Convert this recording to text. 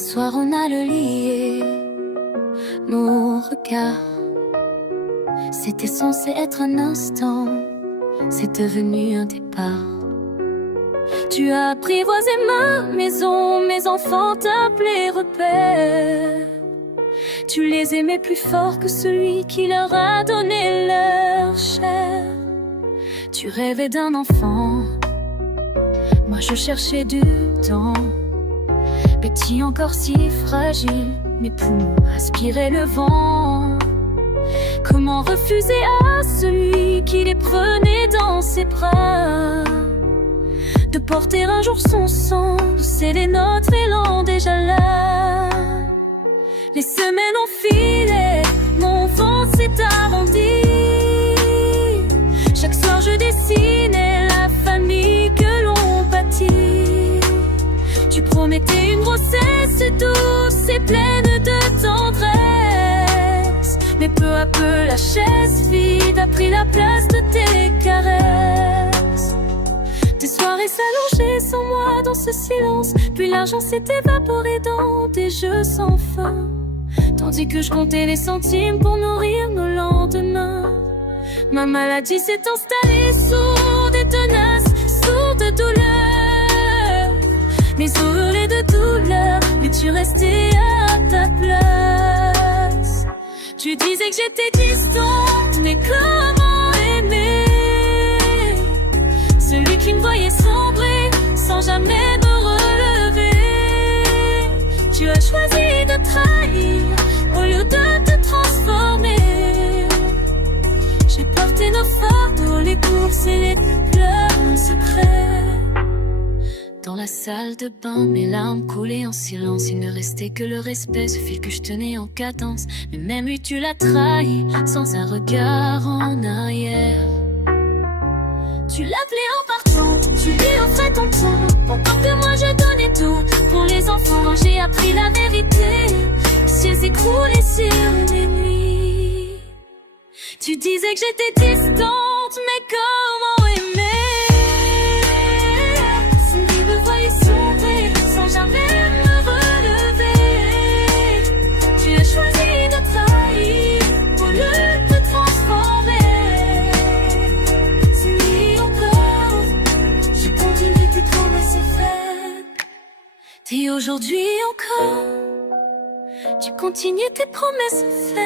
soir on a le lié, nos regards. C'était censé être un instant, c'est devenu un départ. Tu as apprivoisé ma maison, mes enfants t'appelaient repère. Tu les aimais plus fort que celui qui leur a donné leur chair. Tu rêvais d'un enfant, moi je cherchais du temps. Petit encore si fragile, mes poumons aspiraient le vent. Comment refuser à celui qui les prenait dans ses bras de porter un jour son sang, c'est les nôtres élan déjà là. Les semaines ont filé, mon ventre s'est arrondi. Chaque soir je dessinais la famille que l'on bâtit. Tu promettais une grossesse douce et pleine de tendresse, mais peu à peu la chaise vide a pris la place de tes caresses. Tes soirées s'allongeaient sans moi dans ce silence, puis l'argent s'est évaporé dans des jeux sans fin, tandis que je comptais les centimes pour nourrir nos lendemains. Ma maladie s'est installée sourde et tenace, sourde de douleur. Mes os hurlaient de douleur, mais tu restais à ta place. Tu disais que j'étais distante, mais comment aimer celui qui me voyait sombrer sans jamais me relever? Tu as choisi de trahir au lieu de te transformer. J'ai porté nos fardeaux, les courses et les pleurs secrets. Dans la salle de bain, mes larmes coulaient en silence. Il ne restait que le respect, ce fil que je tenais en cadence. Mais même lui tu l'as trahi, sans un regard en arrière. Tu l'appelais en partant, tu lui offrais ton temps, pendant que moi je donnais tout pour les enfants. J'ai appris la vérité, cieux écroulés sur les nuits. Tu disais que j'étais distante, mais comment aimer celui me voyait sombrer sans jamais me relever? Tu as choisi de trahir au lieu de te transformer. J'ai continué tes promesses faibles. Et aujourd'hui encore, tu continues tes promesses faibles.